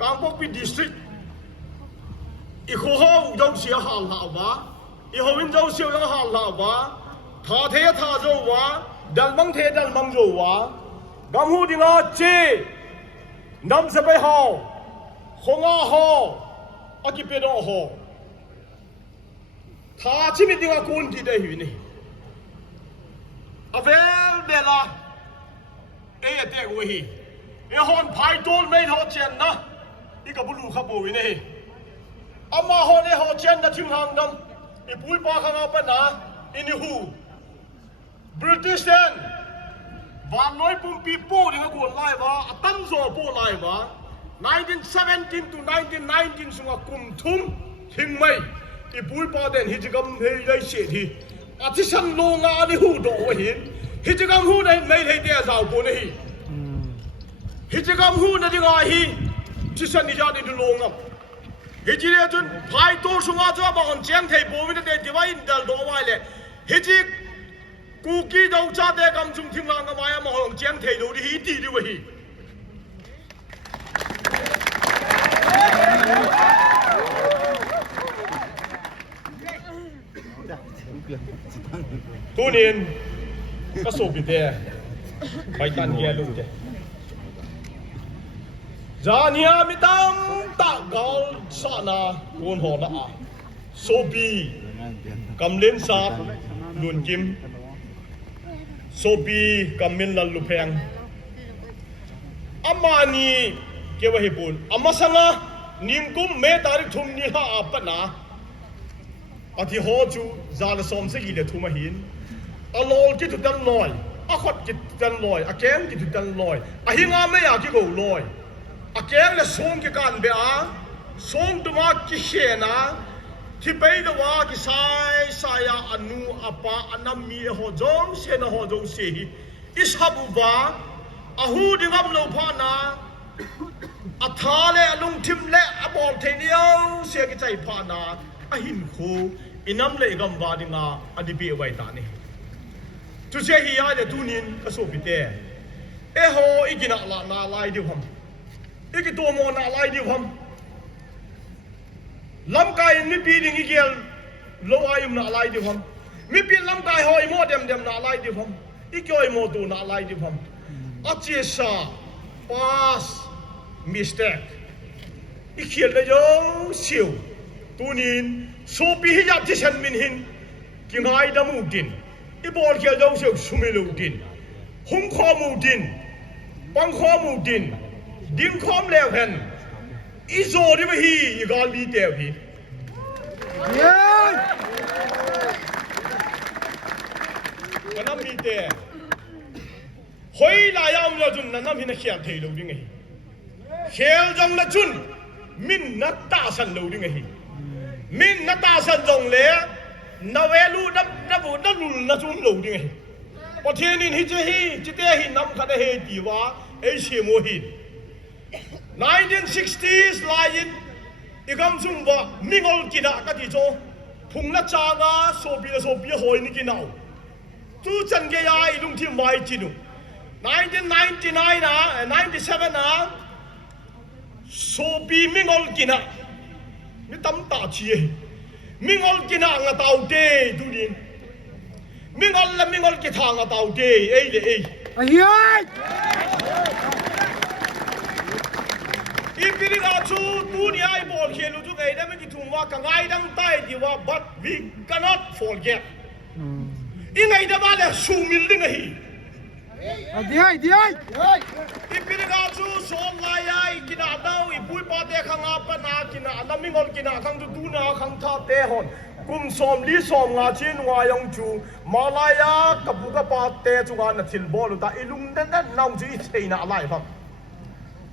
Kangpokpi district ikhoho dâu xia hal hảo ba ikhoin dâu xia yang hal hảo ba tha thế tha dâu ba dal mang dâu ba gam hu dinga che nam se bai hao khonga ho akipedo ho tha chi mi dinga kun ti dai hi ni avel bela e te go hi e hon phai tol mai ho chen na i ka bulu kha bo ni ama hon e ho chen na thim hang dam i pui pa kha pa na ini hu British den van noi pum pi po dinga ko lai ba atan zo po lai ba 1917 to 1919 sunga kum thum thing mai i pui pa den hi jigam he lai se thi atisan lo nga ni hu do hin hi jigam hu nei mai thei te zau po ni hi jigam hu na dinga hi tisan ni ja ni du lo ngam hi ji le chun phai to sunga cho ba on cheng thei po mi te diwa in dal do wai le hi jiกูกี้ดาวจ้าเด็กกำจุงทิ้งลางกบายมาหงเจียงเทยดูดีฮีดีดีวะฮีตัวนี้ก็สูบไปเถอะไปกันเฮียลูกเจ้จานี่มิตามตะกอลสานาโกนหัวนะโซบีกำเล่นซาดลุนจิมโซบีกัมมินลัลลุเพงอามานีเกี่ยวกับญี่ปุ่นอามาสังะนิมกุมเมตาริทุมนิฮะอาปนะอาทิฮอจูซาลสอมสกีเดทุมาหินอาลอลกิตุตันลอยอาขดกิตุตันลอยอาแกงกิตุตันลอยอาหิงาไม่อยากกิโกลอยอาแกงและส่งกิการเบียส่งตัวมากิเชนะที่ไปดูว่ากิสายอนุอาปะอนามีหัวจงเสนาหัวจงเสียอิสฮับุบะอาหูดิงามโลภานาอัฐาเลลุงทิมเลอบอลเทเนียวเสียกิใจพานาอหินคูอินามเลกัมวาดิงาอดีเปียไว้ตานี่จุเสียฮียาเดตุนินกสุบิเตเอโฮอีกินาลานาไลดิวฮัมอีกิตัวโมนาไลดิวฮัมลำกายมีปีดิ่งอีเกลโลอายุน่าไล่ดิวฮัมมีปีลำกายหอยโมเดมน่าไล่ดิวฮัมอีกอยโมตูน่าไล่ดิวฮัมอาเจสาพาสมิสเตกอีเขียนเลยโยสิวตูนินโซปีฮิยับที่ฉันมินหินกินไฮดามูดินอีบอลเขียนโยสิวสุมิลูดินหุ่งข้อมูดินปังข้อมูดินดิ้งข้อมเลวเห็นอีโซดิบฮีอีกาลีเตวฮีกันน้ำมีเตะหอยลายามละจุนนั่นน้ำหินเขียนเทลูดิ้งไงเขียนจังละจุนมินนัตตาสันลูดิ้งไงมินนัตตาสันจงเล่นาเวลูนับลุลนัจุนลูดิ้งไงประเทศนี้ฮิจฮีจิตเตหินน้ำขัดเฮดีว่าเอเชียโมหิน1960s ลายินอีกำซุ่มว่ามิงอลกินากะติโจพุงนัจางาโซบีหอยนี่กินเอาตู้จันเกียร์ลุงที่ไม่จินุ1999นะ97นะโซบีมิงอลกินาไม่ตั้มตาเชียมิงอลกินางาเตาเดดูดิมิงอลกิทางาเตาเดเอ้ยอีพีนี้ก็ชูตัวนี้ไอ้บอลเขียนลูกจุกไอ้นั่นไม่กี่ถุงว่ากังไอ้ดังใต้ดีว่า but we cannot forget อีไงเดี๋ยวมาเลยชูมิลดิ้งไอ้ดีอีพีนี้ก็ชูสองลายไอ้กินอาดาวอีปุยปาเตะข้างอาปนากินอาดามิงอลกินอาข้างดูนาข้างท่าเตะหอนกุมสอมลีสอมงาชินวายองจูมาลายากับบุกปาเตะจุกานทิลบอลตาอีลุงนั่นน้องจีเชยน่าอะไรครับ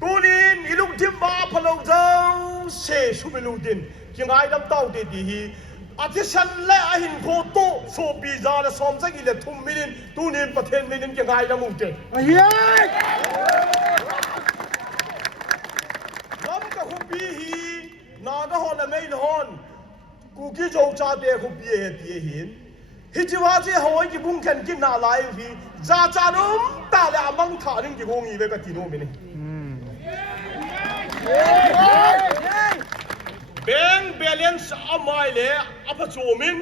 ตัวนี้อีลุงทิมบาพลงเจ้าเสชุมิลูดินกินไอ้ดำเต้าดีดีอาทิชันและอาหินโคโตโซบีซาและสอมสักอีเลทุมมินินตัวนี้ประเทศมินินกินไอ้ดำมุเจน้ำกับคุบีฮีนาดฮอนและไม่ฮอนกูกิจโจจ่าเดียคุบีเฮตีหินฮิจิวาเจ้าหอยกิบุ้งแข่งกินนาไลฟ์จ่านุ่มตาและอามังถานึงกิโกงีเวกติโนมินิ balance amai le apachomin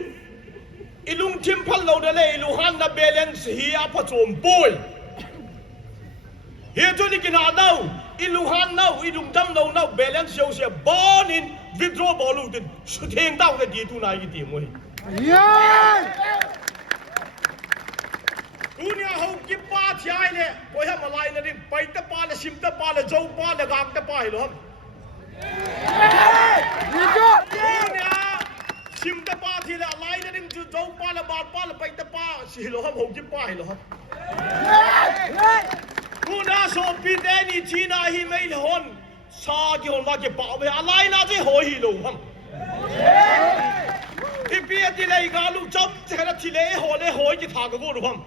ilung tim phallo de le iluhan na balance hi apachom boy hi to ni kina nau iluhan nau ilung dam nau nau balance yo se born in withdraw bolu de shooting down de di tu nai ki ti mo hi dunia ho ki pa thiai le koi ha malai na din pai ta pa le sim ta pa le jau pa le gak ta pa hi lo dunia sim ta pa thi le alai na din jau pa le ba pa le pai ta pa si lo ho ki pa hi lo dunia so pi de ni chi na hi mai hon sa ki hon wa ki pa be alai na je ho hi lo ham ipi ti le ga lu chop che na thi le ho ki tha ga go ru ham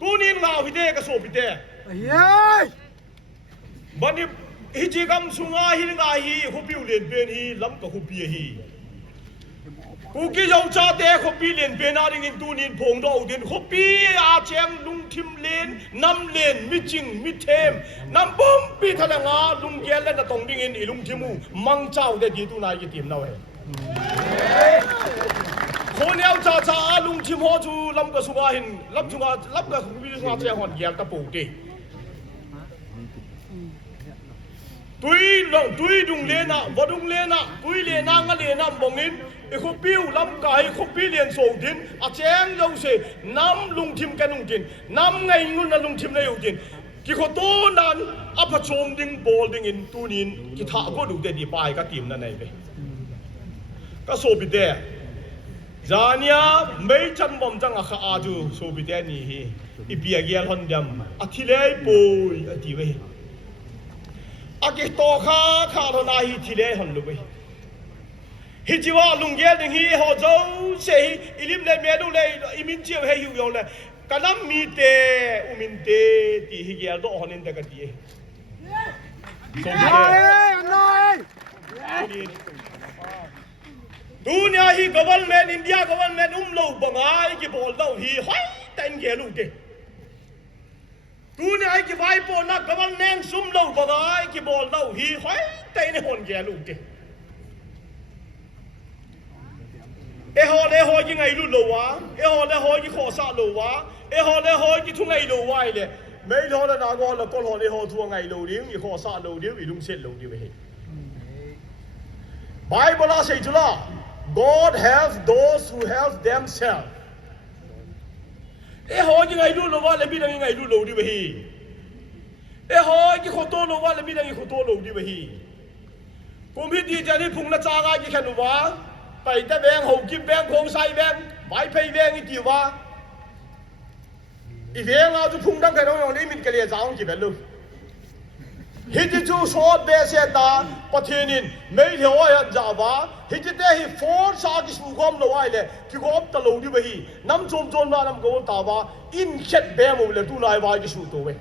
tu nin ngau hi de ka so pi de bani hi ji gam sunga hi nga hi hu piu len ben hi lam ka hu pi hi ku ki jau cha te khu pi len ben a ring in tu nin phong do din khu pi a cheng lung thim len nam len mi ching mi them nam bom pi thala nga lung gel na tong ding in ilung thimu mang chau de di tu nai ki tim naw heคนเอาจ่าจ่าลุงทิมฮอจูลำกระสุงาหินลำสุงาลำกระสุงวิสุงาเจ้าหอนเกียร์ตะปูดิตุยดุงเลนะวดุงเลนะตุยเลนะงะเลนะบงินไอ้คนปิ้วลำกายคนปิ้วเลียนโซดินอาเจงเจ้าเสน้ำลุงทิมกันลุงดินน้ำไงงุนนะลุงทิมเลยลุงดินกี่คนโตนั้นอัปโชมดิ้งบอลดิ้งอินตูนินกี่ท่าก็ดูเด็ดดีไปก็ทีมนั่นเองก็โซบิเดจานียไม่จันบอมจังอาข้าอาจูโซบิเดนี่ฮีอีปีอาเกียร์ฮันยำอาทิเลย์ปุยอาทิเวอาเกตโตข้าทนายฮิทิเลย์ฮันลูกเวฮิจิวาลุงเกียร์ดึงฮีฮอจูเซฮีอิลิมเลเมดูเลยอิมินเจียวเฮฮิวยองเลยกันน้ำมีเตอุมินเตตีฮิเกียร์โตฮันนินเดกันตีโซบิเดdunia hi government India government lo bangai ki bol dau hi hoi ten ge lu de dunia hi ki vai po na government sum lo bangai ki bol dau hi hoi ten hon ge lu de e ho ki ngai lu lo wa e ho ki kho sa lo wa e ho ki thu ngai lo wa le mai lo na go la ko ho le ho thu ngai lo ding ki kho sa lo ding i lung set lo di we Bible la say chula God helps those who help themselves. Hoy ngai lu lo wa le bi dang ngai lu lo di we hi. Hoy ki khoto lo wa le bi dang khoto lo di we hi. Kum hi di ja ni phung na cha ga ki khan wa. Pai ta beng ho ki beng khong sai beng, bai phei beng i ti wa. I beng a tu phung dang kai dong ni min ke le jaung ki be lu. Hiti chu short be se ta pathenin mei the wa ya jawa hiti te hi for sa ki su gom lo ai le ki gom ta lo di ba hi nam chom chon na nam go ta wa in khet be mo le tu lai wa ki su to we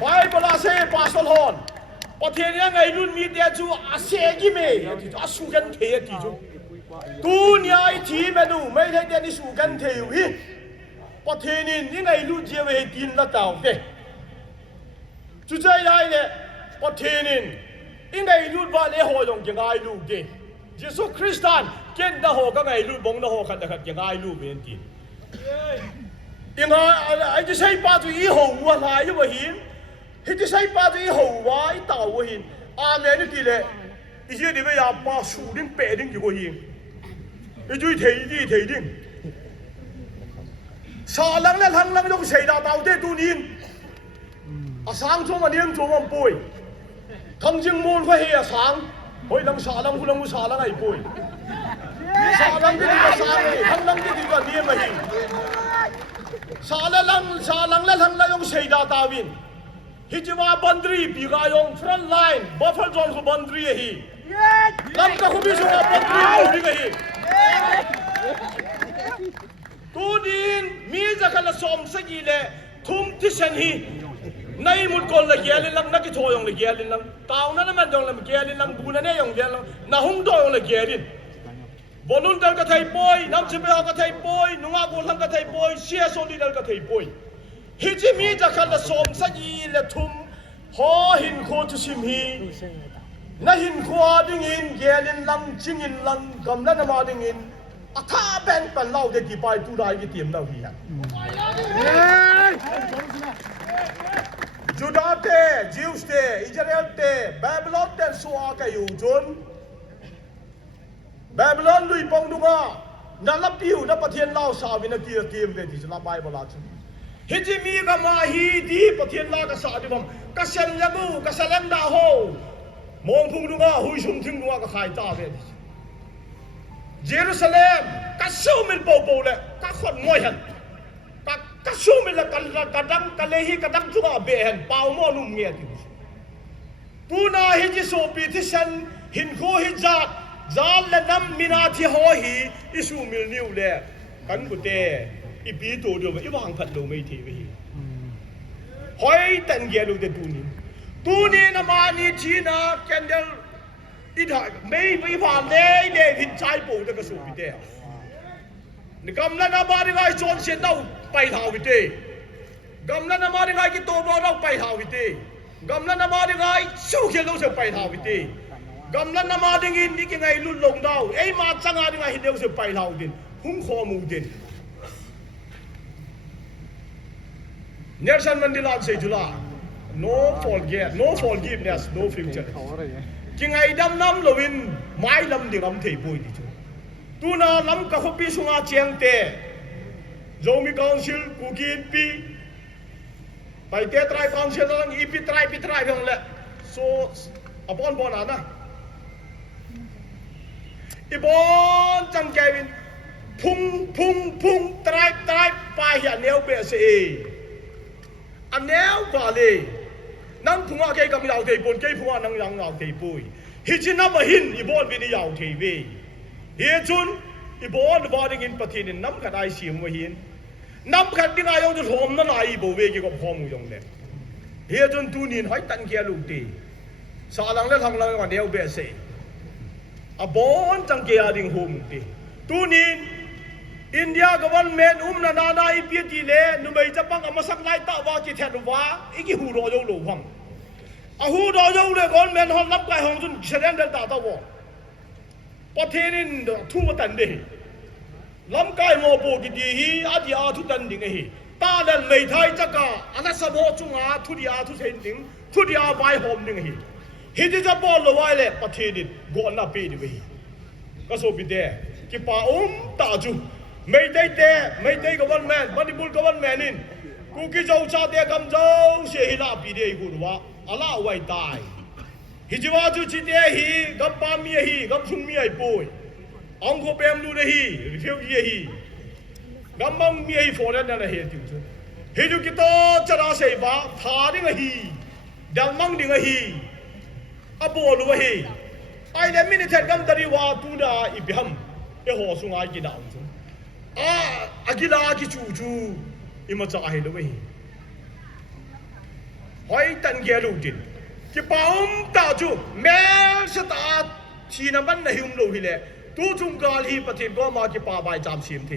Bible la se pasal hon pathen ya ngai lun mi te chu a se gi me a su kan the ti chu tu nya i thi me nu mei the te ni su kan the yu hi pathenin ni ngai lu je we tin la taw de chu chai lai le pathenin i ngai lu ba le ho yong je ngai lu de jesu christian ken da ho ka ngai lu bong da ho khat da khat je ngai lu ben tin i nga ai je sai pa tu i ho wa lai yu ba hin hi je sai pa tu i ho wa i taw wa hin amen ni ti le i je di we ya pa su ding pe ding ki ko hin i ju thei ding sa lang le hang lang yong sei da tao te tu nin a sang chong an iem chong am poi thang jing mon fa he a sang hoi lang sa lang hu lang sa lang ai poi sa lang ti ka sa ai hang lang ti ka iem ma hi sa lang le hang lang yong sei da ta win hi ji wa bandri pi ga yong front line buffer zone ko bandri hi lam ka khu bi so bandri ho ri ga hi tu din mi za khala som sa gi le thum ti san hi nai mut kol la gyal lang na ki thoyong la gyal lang taw na naman dong la gyal lang bu na ne yong gyal lang na hung do yong la gyal bonun dal ka thai poi nam che be ka thai poi nunga go lang ka thai poi sia so di dal ka thai poi hi ji mi za khala som sa gi le thum พอหินโคจุชิมฮีน่าหินขวาดิ่งอินเกลินลังจิงอินลังกำลังมาดิ่งอินอาท่าแบนปันเล่าเด็กกี่ไปตุได้กี่เตรียมเล่าเฮียจูดาเตจิวสเตอิสราเอลเตบาบิโลนเตสวากอยู่จนบาบิโลนลุยปองดุงานั่นละปิวนั่นประเทศลาวสาวินาทีเตรียมเวทีจะรับไปบลาจุฮิจิมีกมาฮีดีประเทศลาวก็สาดิบมก็เซนยามูก็เซเลมดาโฮมองพุ่งดุงาหุยชุมถึงดุงาก็ขายตาเวทีเยรูซาเล็มก็สู้มิลโปโปเลยก็ขดมวยหันก็สู้มิลกันดังกันเลยฮีกันดังจุกอาเบหันเป่ามอนุ่มเงียติปูนาฮิจิโซปีที่ฉันหินโคฮิจัดจานและน้ำมินาที่หอฮีอิสูมิลนิวเล่กันกุเตอีปีตัวเดียวอีวางผัดโลไม่ทีไปฮีหอยตันเกียลูเตตูนี้นามานีจีนาแคนเดลอีถ่ายไม่ไปผ่านเลยเด็กหินใจปูแต่ก็สูบไปเดียวนี่กำลังนามาดีไงชวนเสียนเราไปทาวิเตกำลังนามาดีไงกิโตบอลเราไปทาวิเตกำลังนามาดีไงสู้เขียนเราจะไปทาวิเตกำลังนามาดีงินนี่ยังไงลุ่นลงดาวไอ้มาจังงานยังไงเห็นเดียวจะไปทาวิเตหุ้มคอมูดินเนลสันมันดิลาเซจุลา no forgiveness no future ยังไงดำน้ำลวินไม้ลำดิ่งลำเทยบุยดิจูตูน่าลำกับขบีสุงอาเจียงเตะโจมีกองชิลกูกินปีไปเตะไตรกองชิลแล้วอีปีไตรเพียงแหละโซอปอนบอลนะอีบอลจังแกวินพุ่งไตรไปเหียเนวเบสเออันเนวกว่าเลยนั่งพุ่งอาเกยกับยาวเทยปนเกยพุ่งอานั่งยังยาวเทยปุยฮิจินับมาหินอีบอลวินิยาวเทยเวเฮียจุนอีบอลวาดิ่งปะเทนินน้ำขัดไอเสียมวะหินน้ำขัดดิ่งไอเอาจุดหอมนั่นไอโบเวกิกับหอมอยู่ตรงนี้เฮียจุนตูนินหอยตันเกียลูกตีสาลังและทางลังกว่าเดียวเบสเซ่อะบอลจังเกียดิ่งหอมตีตูนินอินเดียกับวันเมนนาอีพีตีเล่นุ่มไอจะปังอามาสักไล่ตาวากิเทนวาอีกิหูรอยโลพังอาหูรอยเลยก่อนเมนหอมนับไก่หอมจนเฉลี่ยเดินตาตาวาประเทศนี้ทุ่มตันเดย์ลำไก่โมโบกิดีฮีอาดีอาทุตันดิ่งเฮตาเดินเลยไทยจักกะอันนั้นสมอจุงอาทุดีอาทุเซนดิ่งทุดีอาไวหอมดิ่งเฮฮิจิจะบอลละไว้เลยประเทศนี้ก่อนนับปีดิ่งเฮก็โซบิเดกิปาตาจูไม่ได้กับวันแมนมันดิบุลกับวันแมนินกูกิจเอาชาเดียกำเจ้าเสียฮิลาปีเดียกูรู้ว่าอัลลาไว้ตายฮิจิวาจูจิเดียฮีกับปามีฮีกับชุนมีไอปุยอังโคเปมดูเดฮีริฟิวเยฮีกับมังมีไอฟอร์เรนนั่นเฮติวจูฮิจูกิโตจราเซบาทาดิงฮีดังมังดิงฮีอับโบลูวฮีไอเดมินิเทนกันดาริวาตูดาอิบิฮัมเอโฮสุงไอกิดาวจูอากิลากิจูอิมาจากไอ้ลูกเอ๋หอยตันเกลูดินกิปาตาจูแม่สตาชีนัมันในหุ่มลูกฮิเลตูจุงกาลีประเทศก็มากิปาใบจามเสียมเท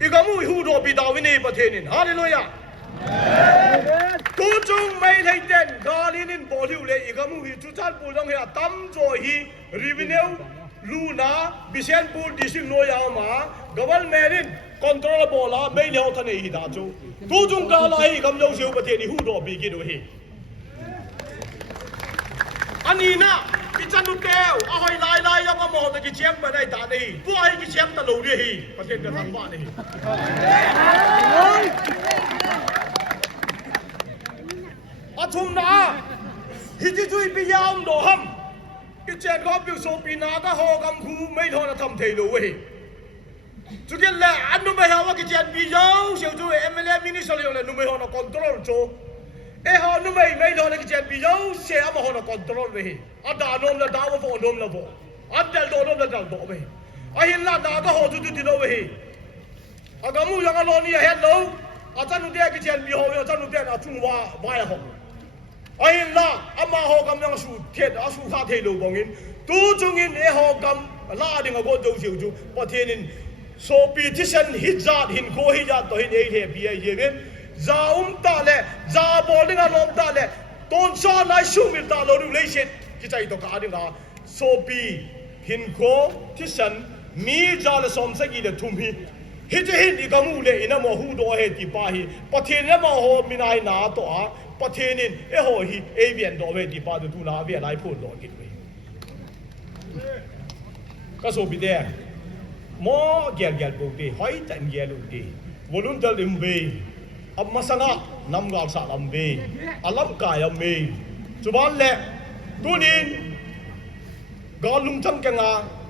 อีกามูฮูโดบิดาวินีประเทศนินฮาเลลูยาตูจุงไม่ได้เด่นกาลีนินบอลิวเลอีกามูฮิจุจันปูต้องเฮียตั้มโจฮีรีวิเนลลูนาบิเซนปูดิสิงโนยามากัวลเมรินคอนโทรลบอลาไม่เลี้ยวทันเอฮิดาจูตูจุงกาลาฮีกำลังเสียวประเทศนี้ฮูโดบิกิโดฮีอันนี้นะกิจันดุเตลเอาให้ลายยังก็มองแต่กิเชียงไปได้ตาดีพวกไอ้กิเชียงตะลุยฮีประเทศกันทั้งบ้านนี่อาทุมนะฮิจิจุยปิยามโดฮัมกิเจนก็ปิวโซปีนาก็หอกำคูไม่ทอนทำเทลุยจุดนี้แหละอันนู้นไม่หาว่ากิเจนปิยาวเสียวจุยMLAมินิสเลียเลยนู้นไม่หานะคอนโทรลโจเอ้ฮานู้นไม่ทอนกิเจนปิยาวเสียมาหานะคอนโทรลเลยอันดานมละดาวฟอนมละฟออันเดลโดนมละเดลโดไปไอ้หินละดาก็หอจุดติโลไปอากามูยังอารมณ์นี่เห็นโลอาจารย์นุ่นเดียกิเจนปิยาวอาจารย์นุ่นเดียอาจุงว่าไม่หอไอ้หินละอามาหอกำยังสู้เทอาสู้ข้าเทโลบงินตูจุงินเอ้หอกำลาดิ่งก็โจเสียวจูประเทศนี้โซปีที่ฉันฮิจาดหินโคฮิจาดตัวหินเอเทปีเอเยวินจาตาเลจาบอลลิงอารมณ์ตาเลโต ต้นซ้อนนายสุ่มมิตาเราดูเลยเสร็จกิจตัวการงาโซปีหินโคที่ฉันมีจาลสมสกิเลทุ่มฮีฮิตหินอีกมูเลอินะมหูตัวเฮติปาฮีปะเทนมาโหมินายนาตัวปะเทนินโหฮีเอเวียนตัวเฮติปาตัวนาเวียไลพูดหลอกกินไปก็โซปีเดียมอเกลเกลปุกตีหอยจันเกลุกตีวอลุนตัลอิมเบอัมมาสังะนำกาลสาลัมเบอัลลัมกายมเบจุบันเล่ตัวนี้กาลุงจังแกง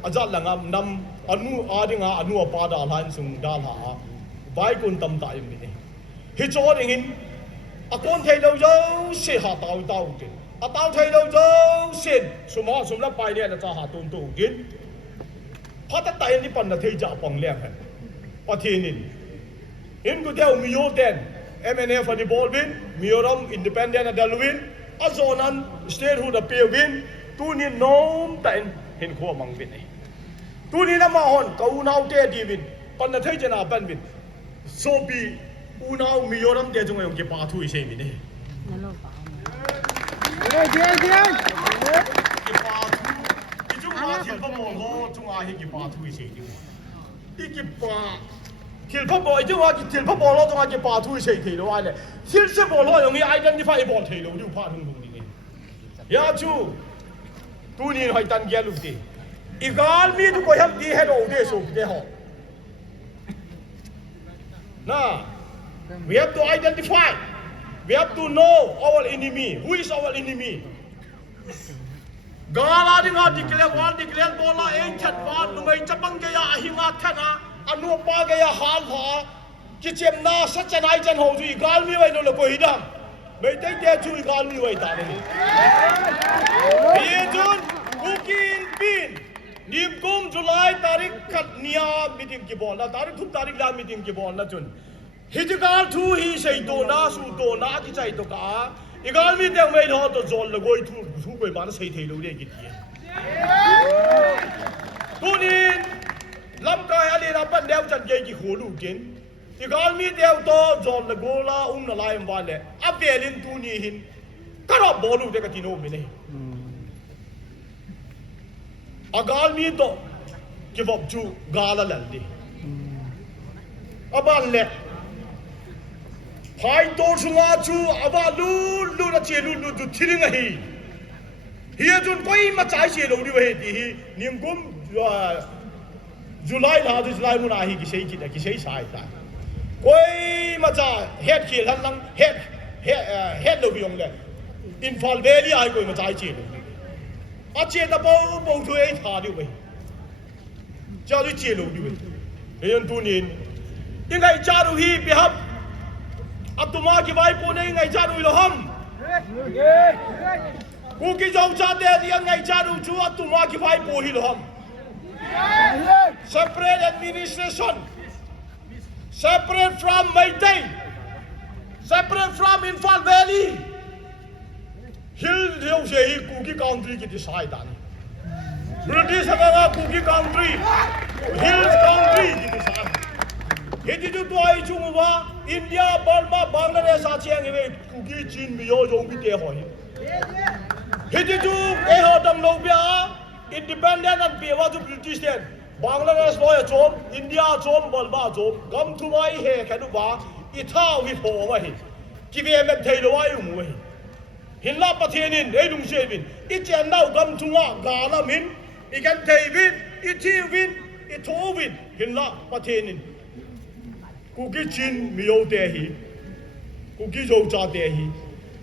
อาจารย์หลังนำอนุอาดิงาอนุปาดาลันสุงดาลาใบกุนตำตายมีนี่ฮิจอดิงินอากอนเทโลโยเสียหาตาวตาวกินอาตาวเทโลโยเสียสมอสมรับไปเนี่ยจะหาตุนตุกินพัฒนานี่ปันนาเทจ่าปังเลี้ยงกันปะเทนินอินกูเดียวมีโยเดนMNA ฟันดีบอลวินมีอารมณ์อินดิเพนเดนต์เดลวินอาโซนันสเตทฮูดเปียวินตัวนี้โน้มแต่เห็นขั้วมังวินตัวนี้น้ำมาฮอนกูนาวเตดีวินปันนาเทจนาเป็นวินโซบีอูนาวมีอารมณ์เดจงไงองค์เก็บปาทุยเชมินDia. เก็บปาทุที่จงอาเทียบพมองเขาจงอาเก็บปาทุยเชมินที่เก็บปาเทียบพมองไอ้จงอาเทียบพมองเราจงอาเก็บปาทุยเชมินว่าเนี่ยเทียบเชมองเราอย่างนี้ identify บอลเทโลดูพาทุ่งทุ่งนี่ยาจูตัวนี้ให้ตันเกลุกตีอีกาลมีทุกคนที่เห็นโอเดสุเดฮอนะ we have to identify we have to know our enemy who is our enemy กาลาดิงาดิเกลียวันดิเกลียบอลาเองชัดวันนุ่มไอจับบังเกียหิงาท่านะอนุปาเกียฮาลฮากิจเจมนาสัจนายจันโฮจุอีกาลมีไว้โนเลโกฮิดามไม่ได้เดจุอีกาลมีไว้ตานี่เยจุนกุกินปินนิมกุมจุลายตาริกขัดเนียมีติงกีบอลนะตาริกทุกตาริกลามีติงกีบอลนะจุนฮิจกาลทูฮีเซโตนาสูโตนากิจใจตัวกาอีกาลมีเดียงไม่ทอตัวจอลละโกยทูไปบ้านเซเทโลเรียกิทีตัวนี้ลำกายอะไรนับเป็นเดียวจันเกยกี่ขวลูกินอีกาลมีเดียวตัวจอลละโกลานาลายมวันเลยอับเวลินตัวนี้หินก็รับบอลูเด็กที่โนมิเน่อากาลมีตัวเก็บจูกาลลันดีอาบันเล่ไพ่ตัวสุงาจูอาบาลูนะเจลูดูที่ริงฮีเฮียจุนก็อีมาจ่ายเชลูดีเวทีฮีนิมกุมจุลัยลาดูจุลัยมุนาฮีกิเชยกิดกิเชยสายตาก็อีมาจ่ายเฮ็ดเขียนหันหลังเฮ็ดลูกยงเลยอินฟอลเวลี่ไอ้ก็อีมาจ่ายเชลูอาเจตาปูช่วยท่าดีเว้ยจารุเจลูดีเว้ยเฮียนตุนินยังไงจารุฮีไปฮับอับตุมากี่ใบปูนี่ยังไงจารุอิลฮัมกูกิจงจาเดียยังไงจารุจูอับตุมากี่ใบปูอิลฮัม separate administration separate from Meitei separate from Imphal Valley Hill เดียวเสียกูกี่ country กี่ที่สายตานี่ British ว่ากูกี่ country Hill country กี่ที่สายเฮ็ดที่ตัวไอ้จุงว่าอินเดียบอลมาบังกลาเทศอาเซียนเว้ยกูกี่จีนมีโยจงกี่เตะหอยเฮ็ดที่จุงเอฮอดังโลเบีย independent อันเปียว่าจุ British เดนบังกลาเทศลอยจมอินเดียจมบอลมาจมกำทุไว้เฮแค่ดูว่าอีท่าวิโผไว้กี่เวมเทโลไว้อยู่มั้ยหินลาปะเทนินไอ้ลุงเชวินอีเจนดาวกำทุงะกาลามินอีกันเทวินอีทีวินอีโทวินหินลาปะเทนินกูกิจินมีโอเตฮีกูกิโจจาเตฮี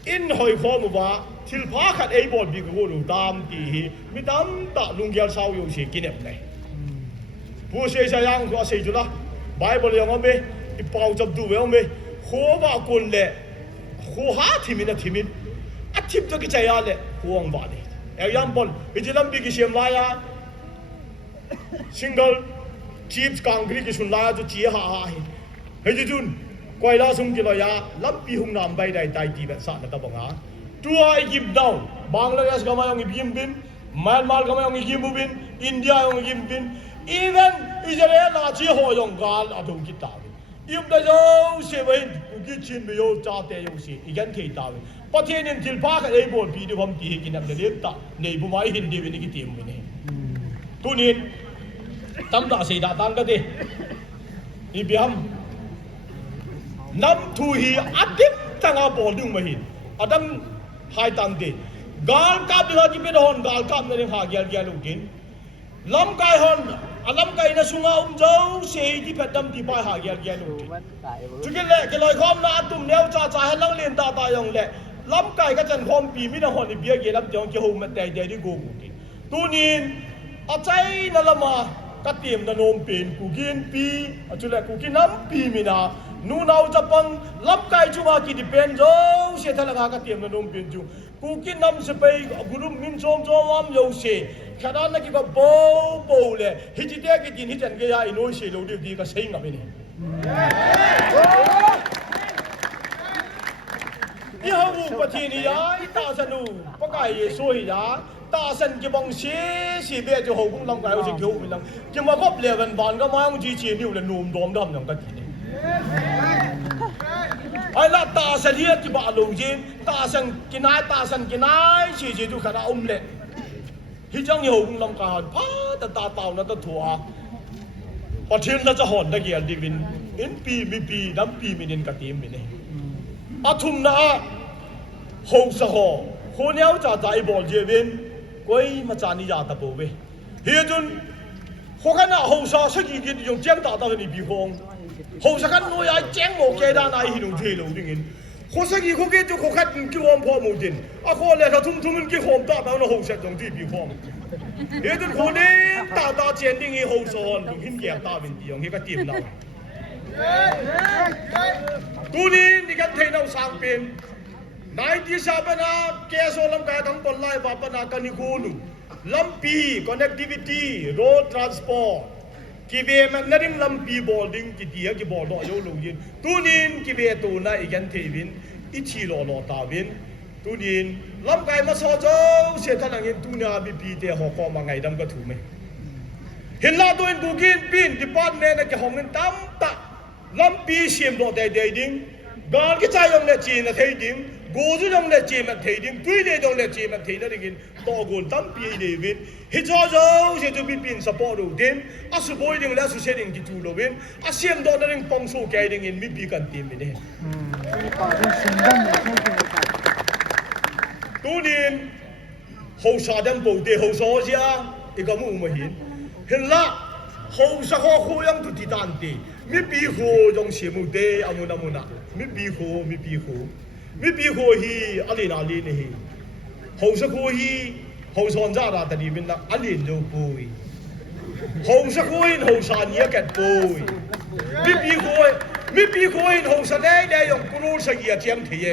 อินหอยข้อมว่าทิลพาขัดไอ้บอลบีกูรู้ตามตีฮีมีตามตะลุงเกียร์สาวอยู่เสียกินเอ็มเลยผู้เสียชายังก็เสียจุละไบเบิลยังเอาไหมอีเป่าจับดูเอาไหมหัวว่าคนเล่หัวหาทีมินทีมินอาทิตย์ตัวกิจยาเล่หัวงบ้านเลยเอ้ยังบอลวิจิลัมบีกิเชียมลายาซิงเกิลจีบส์กังกรีกิชุนลายาจุจีฮาฮาฮีเฮ้ยจุนกวยลาสุงกิโลยาลับปีหุงนามไปได้ใจจีแบบสัตว์นะตะบังฮะตัวไอ้ยิบดาวบังกลาเทศก็มาอย่างยิบบินเมียนมาก็มาอย่างยิบบินอินเดียอย่างยิบบินeven อิสราเอลอาชีพหอยองกาลอาดุงกิตายิบได้เจ้าเสียไปกู กี้ชินไปโยจ่าเตยสิอีกันเทตาวิประเทศนี้ทิลพากันไอ้บอลปีที่ผมตีกินน้ำเลี้ยงตาในบุมาหินดีวินิกิติมวินี่ตัวนี้ตั้มตาสีดาตังกันดินี่เบียมน้ำทุยอัดดิบตั้งอาบอลดึงมาหินอดัมหายตันดิกาลกับเวลาที่เป็นหอนกาลกับนั่นเองหาเกียร์ลูกกินลำไก่หอนลำไก่น่ะสุงาเจ้าเสียที่เป็นดำที่ไปหาเกียร์ลูกกินจุดแรกก็เลยความน่าตุ่มเนี้ยจ่าให้ลังเลียนตาตายองแหละลำไก่ก็จะคอมปีมินาหอนเบียร์เกี่ยลำจองเกี่ยวมันแต่เดี๋ยวที่กูกินตัวนี้อาใจนั่นละมาก็เตรียมนนมเป็นกูกินปีจุดแรกกูกินน้ำปีมินานูนาวจะปังลำไก่จุมากินเป็นเจ้าเสียทะเลกากเตรียมนนมเป็นจูกูกินน้ำสเปย์กุรุมินโจมวามโยเซ่ขนาดนั้นก็โบเลยฮิจิเตะกินฮิจันก็ยาอินโนเซ่โลดีดีก็เซ็งกับมันนี่ยี่ห้อบุปทีนี่ยาตาสนุปะไก่สวยยาตาสันจะบังเสียเบี้ยจะหงลำไก่เอาสิเขียวไปลำจะมาครบเลี้ยกันบานก็มาจีเชียนิวเลยนุ่มดอมดำอย่างกันทีนี้ไอ้ละตาสันเฮียที่บ้านลุงจีนตาสันกินตาสันกินชีดูขนาดอมเละที่จังหงลำไก่พาแต่ตาเต่านั่นตะถั่วพอเทียนน่าจะหอนตะเกียนดีวินเอ็นปีมีปีน้ำปีมีเดินกระเทียมมีนี่อาทุ่มนะหงสะหอคนเนี้ยจะใจบอลเจวินก้อยมาจานี่ยาตะโบเวเฮียจุนพวกนั้นหงสะสักกี่กิน用江大道的你比方หงสะกันน้อยแจ้งหมกแกด้านไหนหินงเทลดิ้งอินคนสักกี่คนเกจุคนขัดกี่วันพอมูดินอ่ะคนเลยถ้าทุ่มมันกี่หอมตาตาหงสะจงที่比方เฮียจุนคนนี้ตาเจนดิ้งอีหงสะหอนดูหินแก่ตาเป็นดีอย่างเฮียก็ตีมเราตัวนี้นี่กันเทนเอาสังเป็นนายที่ชาบนาแกโซลัมกายทั้งปนไล่บาปนากันนิคูนุลัมปี connectivity road transport กีเวมันนั่งลัมปีบอลดิ้งกีเดียกีบอลดอยโยลุยินตัวนี้กีเวตัวน่ะอีกันเทวินอิชิโลโลตาวินตัวนี้ลัมกายมาสอเจ้าเสียท่านอย่างตัวน่ะบีปีเตะหอกมาไงดำก็ถูกไหมเห็นลาตัวเองกูกินปีนที่บ้านเนี่ยนะแกห้องเงินตั้มตะลัมปีเสียมโลเตเดดิ้งงานกิจายองเนี่ยจีนนะเทดิ้งกูจะยองเนี่ยจีมันเทดิ้งตุยเนี่ยยองเนี่ยจีมันเทนั่นเองต่อกูตั้มปีเดวินฮิจาเจ้าเสียจะบีปีนสปอร์ตดูดินอาสุบอยดิ้งแล้วสุเสียดิ้งกิจูโลวินอาเสียมโดนนั่นปองสู้แกดิ้งอินมีบีกันทีมเนี่ยตัวนี้เขาสาดันปูเดเขาสอเสียอีกก็มุ่งมาเห็นละเขาสักข้อยังตุติตันตีมีปีโฮจงเสียมุเดอามุนามีปีโฮฮีอะไรน่าลีนี่เขาสักข้อฮีเขาสอนจาราตดีเป็นละอะไรโจปุยเขาสักข้อฮีเขาสานเยอะแก่ปุยมีปีโฮเขาสานได้ยงกุโรสกียเจียมเทีย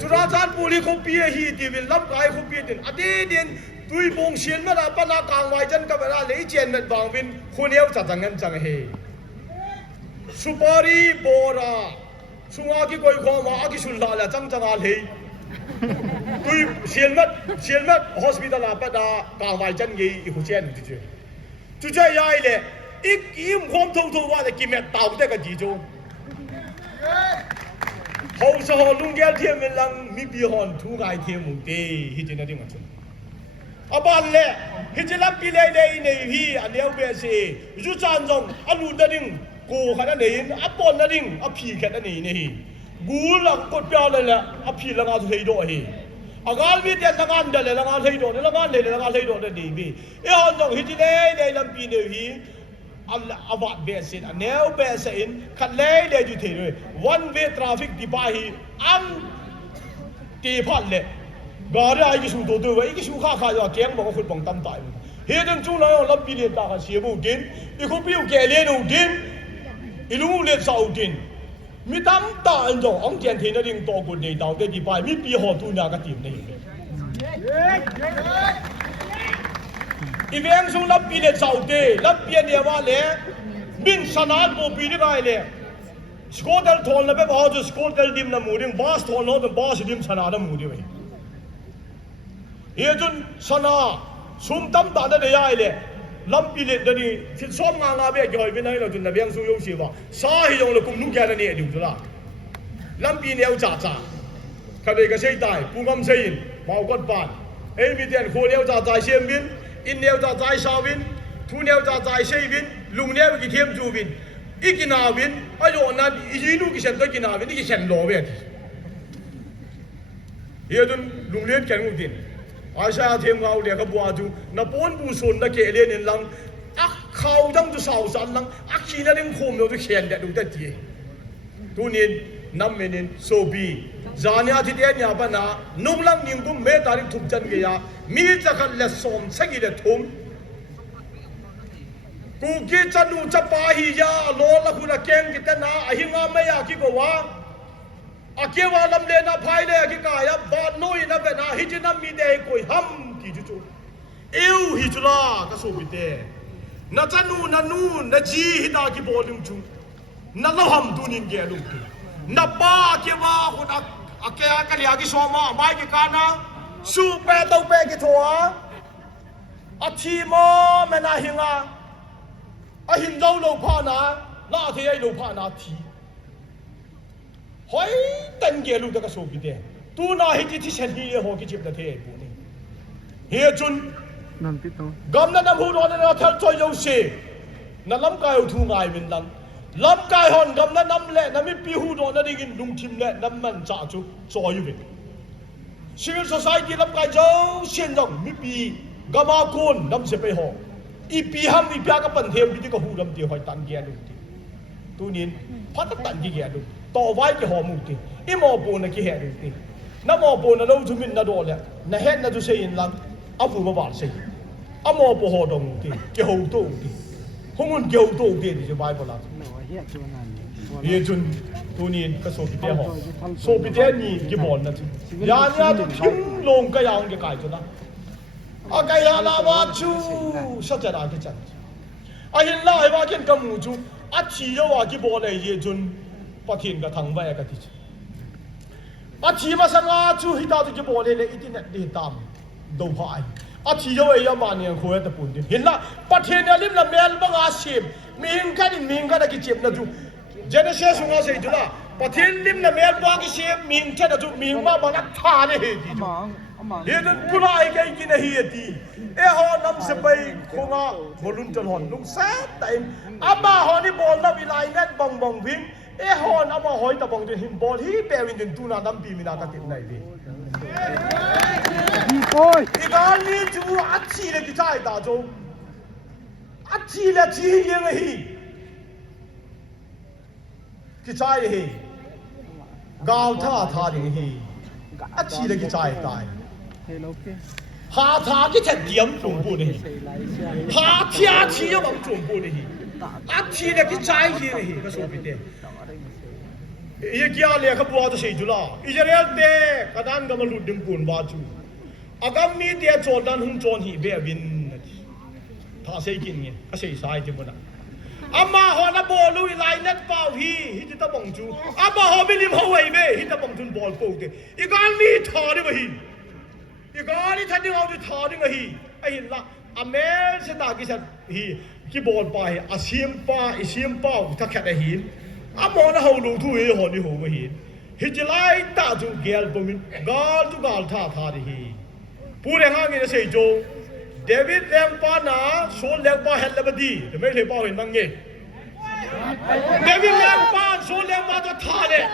จุราจารย์ปุริเขาปีฮีดีวินรับกายเขาปีดินอดีตตุยบงเชียนมาแล้วปนากลางไว้จันกับเวลาเลยเจียนมันบางวินคนเดียวจัดจังเงินจังเฮสุปารีโบราสุงากิโกยความว่าอากิสุลลาละจังจังอาเลยตุยเชียนมัดฮอสพิทอลอาปดากลางไว้จันยี่อีกคนเชียนจุดใจใหญ่เลยอีกยิ่งความทุ่งว่าจะกินแม่เต่าได้กันจีโจเขาสอนลุงแก้วเทียมเป็นลังมีปีหอนทุกไอเทียมมุงเตฮิจินาดิมันชนอาบันเล่ฮิจิลับปีเล่เดย์ในฮีอันเดียวเบสยุจานจงอันนู้นนั่นเองกูขนาดนี้อัปปอนนั่นเองอัปพีแค่นั้นนี่กูหลังกดเปล่าเลยแหละอัปพีละงานเทยโดเฮอากาศวิทยาละงานเดลละงานเทยโดละงานเดลละงานเทยโดนั่นดีเออจงฮิจิเล่เดย์ลำปีในฮีอัลอาวัดเบสอันเดียวเบสขัดเล่เดย์จุดเทยเลยวันเวทราฟิกที่ไปอันตีพันเลยกาเรียอีกสู้ตัวอีกสู้ข้าจะเกี่ยงบอกว่าคุณบังตั้มตายเฮียดึงจู่แล้วรับปีเลียนตากันเสียบุดินอีกคนพิวแกเลียนอุดินอีลุงเลียนสาวดินมีตั้มตาอันจงอังเจียนเทนดิ่งตัวกุนเดียดาวเดียดีไปมีปีหอตุนยากระติมนี่อีเวียงสู้รับปีเลียนสาวเดรับปีเนี่ยว่าเลยมินสนานบูปีนี่ไปเลยสกอตเดลทอนแล้วแบบว่าจะสกอตเดลดิมน้ำมูดิ้งบาสทอนแล้วแต่บาสดิมสนานน้ำมูดิ้งเฮียจุนสนาสุ่มตั้มตาได้ยังไงเลย ลำปีเล็ดเดี๋ยวนี้ที่ซ้อมงานเบี้ยย่อยไปไหนเราจนนับยังสู้ยงเสียบ่สาเหตุเราคุมนุ่งแกนั่นเองดูตัวละลำปีเลี้ยวจ่าข้าเด็กก็ใช้ตายผู้กำเสียนเมากดปานมีเดียนโคเลี้ยวจ่าเชียมวินอินเลี้ยวจ่าชาวินทุนเลี้ยวจ่าเชียวินลุงเลี้ยวกี่เทียมจูวินอีกินาวินอายุนั้นอีจีนูกิเชนตัวกินาวินอีกิเชนโลเวทเฮียดุนลุงเลี้ยงแข่งมุกินอาชาเทียมเอาเดียกับบัวจูนับปนบุษนนักเกลียนลังอักเขาดังจะสาวสันลังอักขีนั่นเองโคมเราจะเขียนเด็ดดูแต่ทีทุนินน้ำเมนินโซบีจานยาที่เดียนยาปนานุ่มลังนิ่งกุมเมตาริทุบจันเกียมีจะกันเลสอมสักกี่เด็ดทุ่มกูกิจนูจะปาหิยาโลละคุณเก่งกิตนาอหิงาไม่อยากกิกว่าอาเกี่ยวลำเลนะภายเลยกิกายบาดน้อยนะเป็นอาหิจินามีเด็กคุยห้ำกี่จุดหิจุลาก็สูบิเตนะจันูนะนูนะจีหิตากิบอลุงจุนะละห้ำตุนินเกลุงตุนะบ้าเกี่ยวคุณอาเกี่ยวกันยากิสวมาไม่กิกานะสูเปตเปกิทัวอาทีมอเมนาหิงาอาหินเราโลภานาลาเทียโลภานาทีเฮ้ยเต็มเกลูตะกสูบิเดตูน่าฮิตที่เชนฮีเอโฮกิจิบนาเทียบุนีเฮียจุนกำนันน้ำหูร้อนนะทัลจอยยูซีนั่นลำกายอุทุงไงมินลังลำกายหอนกำนันน้ำเละน้ำมีปีหูร้อนนั่นดินลุงทิมเละน้ำมันจ่าจุจอยอยู่บิชีวิตสังคมลำกายเจ้าเชียนจังมีปีกามาโกนน้ำเสพหออีปีห้ามอีปีก็เป็นเทียมที่ก็หูดำเดียวหอยตันเกียร์ดูทีตัวนี้พัดตันเกียร์ดูต่อไว้กี่หอมุทีอีหมอปูนกี่แห่ดูทีน้ำหมอปูนเราจุมินนาโดเลยน่าเห็นน่าจะเสียนลังอาฟูมาบาดเสียอาหมอปูหอดงทีกี่หูโตทีห้องมันกี่หูโตทีที่จะไปบอลเฮียจุนตัวนี้ก็โซบิเตียหอโซบิเตียนี่กี่บอลนะทียาเนี่ยทิ้งลงก็ยังกี่ไก่จุนะอากายาลาวาจูสัจจากิจันอาหินลาให้ว่ากินกมูจูอาชียว่ากิบอลเลยเยจุนปะทินกับทางใบกันที่อาชีมาสังอาจูฮิตาตุกิบอลเลยอิติเนตดีตามดูพายอาชียว่าเยามันเนี่ยคุยตะปุ่นดิเห็นละปะทินเนี่ยลิมละเมลบังอาชีพมิงกันกิจิบนะจูเจเนเซียสุงอาเซจุละปะทินลิมละเมลบังอาชีพมิงเจนะจูมิงมาบังอัฐาเนี่ยเฮดิจูเฮียนั่นกุลาไอ้แกกินเฮียตีหอน้ำสบายคงอ่ะบอลลุนจนหอนลุงแซ่แต่อามาหอนี่บอลนับวิไลเน็ตบังพิงหอนอามาหอยตะบังจนหิมบอลฮีเปวินจนตูน่าน้ำปีมินาตะติดไหนดิอีกอันนี้จูอัดชีเลยกิจายตาโจอัดชีเลยชียังไงกิจายเฮกาวท่าดิเฮอัดชีเลยกิจายตายหาทางที่จะเดียมจงพูดนี่หาที่อาชีพมันจงพูดนี่อาชีพเนี่ยกิจายที่นี่ก็สู้ไม่ได้อีกอย่างเลยครับบัวจะเสียจุฬาอีกอย่างเด็กกระดานก็มาหลุดดึงปูนบาจูอากามีเดียโจรดันหุ่นโจรหีเบียวินถ้าเสียกินเนี่ยก็เสียสายที่มันอ่ะอามาหอนับบอลลุยไลน์เน็ตเปล่าฮีฮิตตะบังจูอามาหอไม่ริมหัวเว่ฮิตตะบังจุนบอลโป๊กเดอีกอย่างมีท่าด้วยฮีอีกอันนี้ท่านยังเอาจะทอดึงอะฮีไอ้เห็นละอเมริกากิสันฮีกีบอลไปอาเซียมป้าอาเซียมป้าถ้าแค่ได้หินอามอนะเขาลงทุนหอนี่หัวหินฮิจไลตาจูเกลปมินกาลตุกาลท่าดิฮีผู้เลี้ยงงี้จะเสียโจเดวิดเลี้ยงป้านาโซนเลี้ยงป้าเฮลเลบดีแต่ไม่เลี้ยงป้าเห็นมังเงี้ยเดวิดเลี้ยงป้าโซนเลี้ยงป้าจะท่าเนี่ย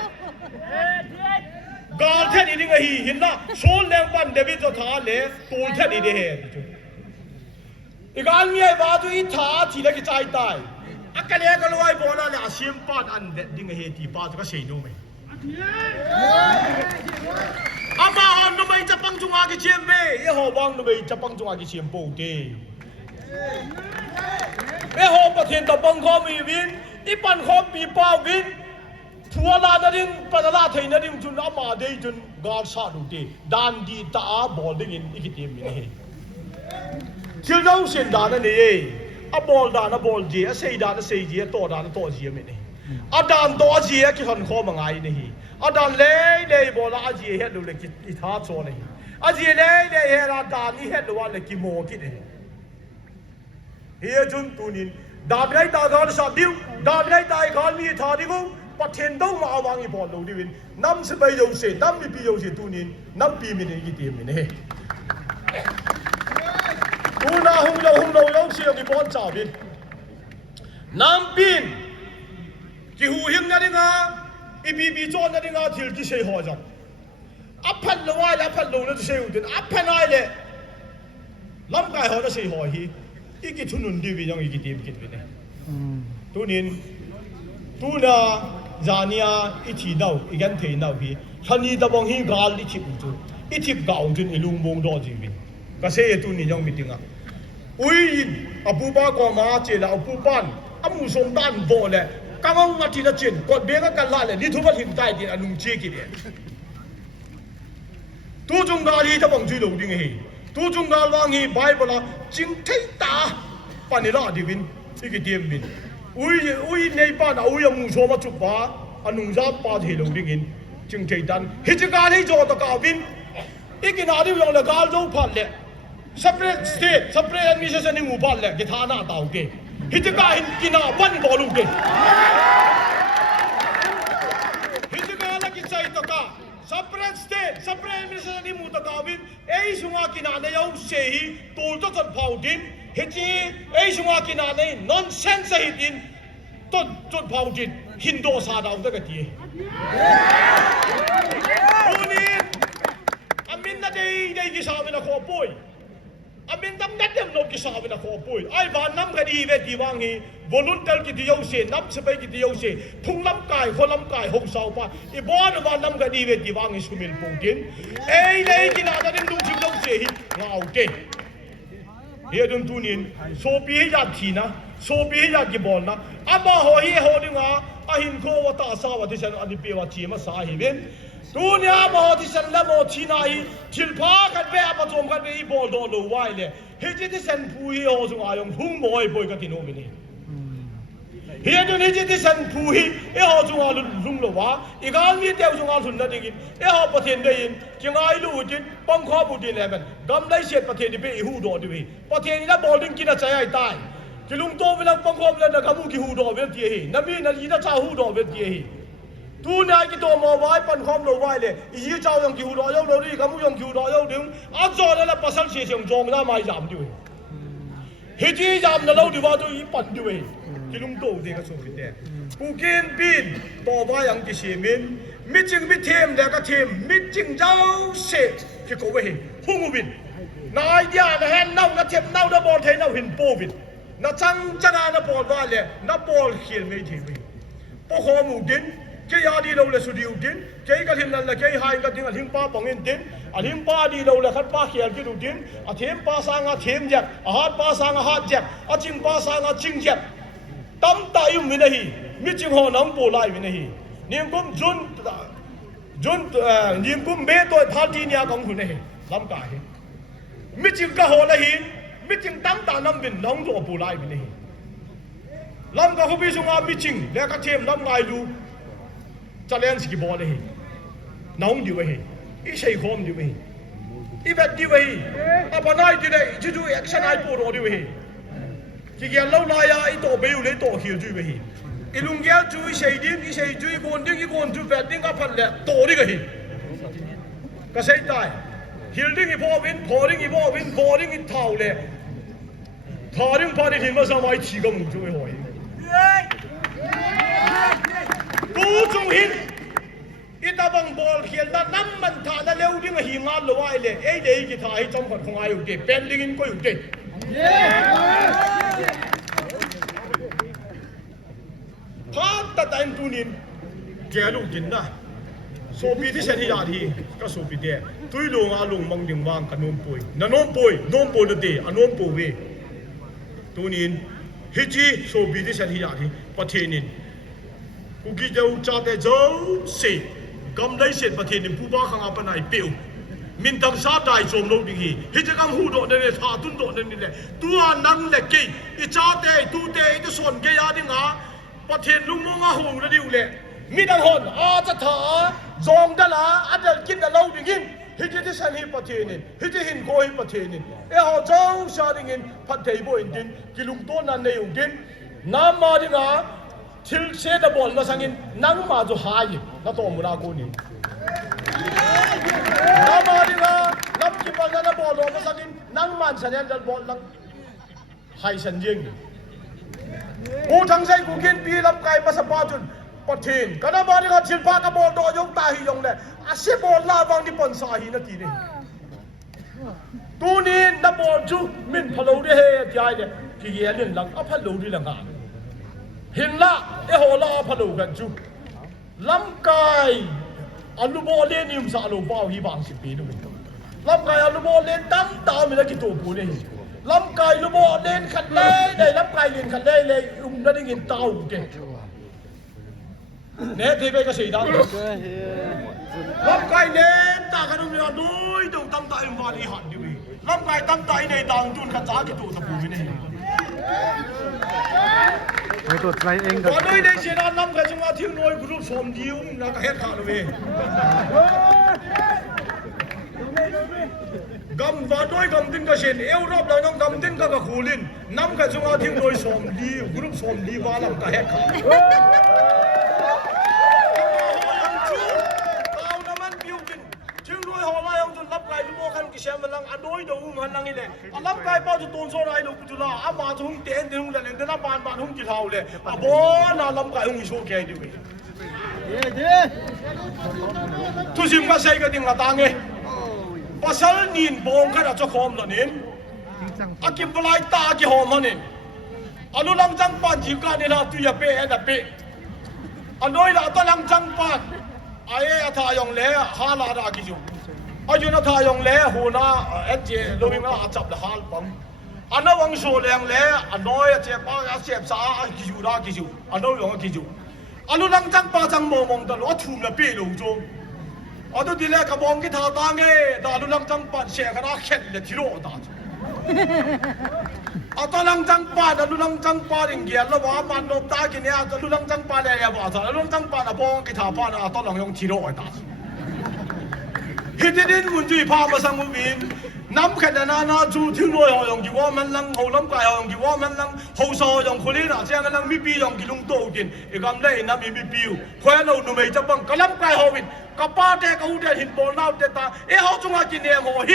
กาลแค่นี้นี่ไงเห็นละโซนแรงปั่นเดวิดจะท้าเลยตูนแค่นี้ได้เห็นอีกอันนี้ไอ้บ้าตัวอีท้าทีละกิจใจตายอักกันเนี่ยก็รู้ไอ้บอลอะไรอาเซียนปั่นอันเด็ดดิ้งไอ้เฮตีป้าจะก็เสียโน้มไหมอาบ้าอันนู้นไม่จะปังจุงอากิเชียมเบ้ไอ้หัวบังนู้นไม่จะปังจุงอากิเชียมโป๊เต้ไอ้หัวประเทศตะบังข้อมีวินอีปั่นข้อมีป้าวินทัวร์ลานาดิ้งปนลาไทยนาดิ้งจุนอามาเดย์จุนกาลซาดูเดดานดีตาบอลดิ้งอินอีกทีมนี่ที่เราเส้นดานนั่นเองอาบอลดานอาบอลเจียเสียดานเสียเจียต่อดานต่อเจียไม่นี่อาดานต่อเจียกี่คนข้อมังไงนี่อาดานเล่บอลอาเจียเฮ็ดดูเลยกิท้าโซนี่อาเจียเล่เฮ็ดอาดานนี่เฮ็ดดูว่าเลยกิโมกินี่ เฮียจุนตูนินดาบไรตาการสับดิวดาบไรตาการมีท่าดิกูปะเทนต้องมาเอาวางอีบอลลูดิวินน้ำสบายโยเซน้ำมีปีโยเซตูนินน้ำปีมินอีกทีมินเฮกูน่าหุ่นเราเสียงอีบอลจ่าบินน้ำปีนที่หูหิ้งนั่นเองอ่ะอีบีจอนนั่นเองอ่ะที่ที่เสียหัวจังอัพพันละวายอัพพันลูนั่นเสียหุ่นดินอัพพันอะไรเลยลำกายหัวนั่นเสียหัวฮีอีกทุนนุนดีวิยังอีกทีมกินวินเฮตูนินตูน่าจานียอีทีน่าอีกันเทน่าพี่ฮันนี่ตะบังหิ้งกาลอีทิบจุอีทิบกาวจุนอีลุงบงดอจีวินก็เสียตูนินยังมิติงอ่ะอุ้ยอปูบ้ากว่ามาเจล่ะอปูบ้านอามุสงตันโบเลยกังงัดที่นั่นจินกดเบี้ยกันละเลยนี่ทุบหินใต้ดินอนุเจกิเดียตัวจงกาลีตะบังจุยลูดิ้งเฮตัวจงกาลวางฮีไบเบิลจิงเทตาปานิลาดิวินอีกทีมวินอุ้ยในบ้านอุ้ยมุสมาจุบ้าอนุญาตปาเทลูดิ้งอินจิงเทตันฮิจการให้จอตะกาวินอีกนาดิวิลละกาลโจพันเลยseparate state separate administration ni mubal le ke thana taw ke hijka hin kina ban bolu ke hijka la ki chai to ka separate state separate administration ni mu ta ka win ei sunga kina ne yau se hi tol to chon phau din hiji ei sunga kina ne nonsense hi din to chon phau din hindo sa daw ta ka ti uni amin na dei ki sa na ko boy amin nam net dem no ki sabi na ko boy ai ba nam ga di ve di wang hi volunteer ki di yo se nam se bai ki di yo se thung lam kai ho lam kai hong sau pa i bon ba nam ga di ve di wang hi sumil pungkin ei nei ki na da din dung chim lo se hi ngau te he dun tunin so pi ya thi na so pi ya ki bol na ama ho hi ho dinga a hin ko wa ta sa wa di san ani pe wa chi ma sa hi ben dunia mo di san la mo china hi thil pha kan be apa chom kan be i bol do lo wai le he ji di san phu hi ho sung a yong hung mo boy ka ti no mi ni he du ni ji di san phu hi e ho sung a lung lo wa i gal mi te sung a sun na ding e ho pa then de in ki ngai lu jin pang kho bu din le ben gam lai set pa then di be i hu do di pa then ni la bol ding ki na chai ai tai ki lung to bi la pang kho bi la na ka mu ki hu do be ti hi na mi na li na cha hu do be ti hi tu na ki to mo wai pan khom lo wai le yi chao yong ki hu do yo lo ri ka mu yong ki hu do yo ding a zo la pasal se siang jong na mai jam di he ji jam na lo di wa tu yi pan di we ki lung to de ka so fi de pu kin pin to wa yang ki se min mi jing mi them le ka them mi jing jau se ki ko we hung win na ya na hen nau na them nau da bol the nau hin po win na chang chana na bol wa le na bol khil me thi we po kho mu din ke ya di lo le su di u din ke ka hin nan la ke hai ka ding a him pa pang in din a him pa di lo le khat pa khial ki du din a them pa sa nga them jak a hat pa sa nga hat jak a ching pa sa nga ching jak tam ta yum mi nahi mi ching ho nang po lai mi nahi nim kum jun nim kum be to party nya kong hu nahi lam ka hi mi ching ka ho la hi mi ching tam ta nam bin nong do po lai mi nahi lam ka hu bi sunga mi ching le ka them lam ngai lu challenge ki ball hi naung di we hi I sei khom di we hi I vet di we hi apa nai di le ju ju action ai po ro di we hi ki ge lo la ya I to be u le to hi ju we hi I lung ge ju I sei di I sei ju I kon ding I kon ju vet ding ka phan le to di ga hi ka sei tai hil ding I po win po ding I po win po ding I thau le tha ding pa di hin ma sa mai chi ga mu ju we ho hi tu chung hin ita bang bol khiel da nam man tha na leu ding hi nga lo ai le ei dei ki tha hi chom khat khong ai u te pen ding in ko u te tha ta time tu nin ke lu din na so bi ti sen hi ya thi ka so bi de tui lo nga lung mang ding wang ka nom poi na nom poi de te anom po we tu nin hi chi so bi ti sen hi ya thi pa the nin ku ki jau cha te zo se gam dai set pa the nin pu ba khang apa nai piu min tam sa dai som lo ding hi hi je kam hu do de ne tha tun do de ni le tu a nang le ke I cha te tu te I te son ke ya ding a pa the lung mo nga hong le diu le mi dang hon a cha tha zong da la a dal kin da lo ding hin ฮิจิที่สันฮิปะเทนินฮิจิหินโกฮิปะเทนินหอเจ้าชาดิงินพัดเทยโบอินดินกิลุงโตนันเนยุกินน้ำมาดิงาทิลเซดบอลมาสังอินนังมาจูหายนั่นตัวมุนาโกนี่น้ำมาดิงาน้ำกิบอลนั่นบอลมาสังอินนังมันสัญญาณบอลลังหายสัญญิงกูทั้งใจกูกินปีรับไก่มาสปาจุนปะเทนกันน้ำมาดิงาทิลพากบอลโดยงตาหิยงเนี่ยอาเซบอลลาวังดิปอนสาหินาทีนี่ตูนี้นับบอลจูมินพะโลดีเฮียใจเนี่ยกี่เงี้ยเล่นหลังอัพพะโลดีหลังอ่ะเห็นละโหละอัพพะโลกันจูลำไก่อันลูบอลเล่นนิมสาลูบ้าฮีบางสิบปีด้วยลำไก่อันลูบอลเล่นตั้งตาไม่ได้กี่ตัวปูนี่ลำไก่ลูบอลเล่นขัดเล่ได้ลำไก่เล่นขัดเล่เลยนั่นได้เงินเต้าเก่งเนี่ยที่ไปก็สีดำลำไก่เนี่ยตากันเนี่ยด้วยตรงตั้งตาอิมวาลีหันดิวีลำไก่ตั้งตาในดาวจุนขัดจ้ากี่ตัวตะปูนี่ตัวไตรเองก็ว่าด้วยในเชียร์น้ำกันจังหวะที่น้อยกรุ๊ปสมดิวแล้วก็เฮ็ดขาดเลยกำว่าด้วยกำตินก็เช่นเอวรอบแล้วน้องกำตินก็กับคูลินน้ำกันจังหวะที่น้อยสมดิวกรุ๊ปสมดิวว่าแล้วก็เฮ็ดขาดรับไก่ลูกโม่ขันกิเชมมันลังอโดยดูมันลังนี่เลยรับไก่ป้าจะตูนโซนายลูกจุฬาอามาทุ่งเตียนทุ่งแต่เล่นแต่ละบานทุ่งจีเท่าเลยอ่ะบ่น่ารับไก่ทุ่งโชว์แก่ดิวิทุกสิ่งก็ใช้กันดิ่งละตังเองภาษาหนินบงกันจะคอมละนินอากิมปลายตากี่หอมมันนินอนุลังจังปันจีกันนี่ละตุยเป้เอ็ดเป้อนุยละตะลังจังปันไอ้อาทายองเล่ฮาลาดากิจูอายุนัทายองเล่หัวหน้าเอเจลูมิงอาจับละฮัลปังอันนั้นวังโซเลียงเล่อันน้อยเจ็บป้าเจ็บสากิจูรากิจูอันน้อยยองกิจูอันนู้นลังจังป้าจังมองตลอดทุ่มละปีลูกจงอันนู้นดีเล่กระบองกิท่าตังเอ้แต่อันนู้นลังจังป้าเสียกันอาเข็ดเลยที่โลดาอันนู้นลังจังป้าอันนู้นลังจังป้าดิ่งเกียร์แล้วว่ามันนกตากินเนี่ยอันนู้นลังจังป้าเลยว่าอันนู้นลังจังป้าน่ะบองกิท่าป้าน่ะอันนู้นลังยองที่โลดาฮิตดินมุนจุยพามาสังมุบินน้ำแค่นาจูทิ้งลอยหอยองกี่ว่ามันลังเอาน้ำไก่หอยองกี่ว่ามันลังเอาซอยองคนนี้นะเจ้ากันลังมีปียองกี่ลุงโตกินอีกคำได้น้ำมีปีวแคว้นเอาหนุ่มจะบังกะล้ำไก่หอยวินกะป้าแต่กะหูแต่หินบอลน้ำแต่ตาเขาจงอากินเนี่ยหอย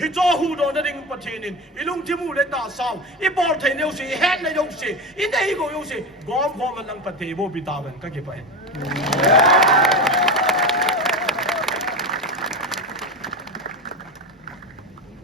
ฮิจอหูโดนนั่นเองประเทศนินอีลุงที่มูได้ตาสาวอีบอลเทนเนลสีแฮนในยงสีอีในอีโกยงสีกอล์ฟพอมันลังประเทศโบปิตาเป็นก็เก็บไป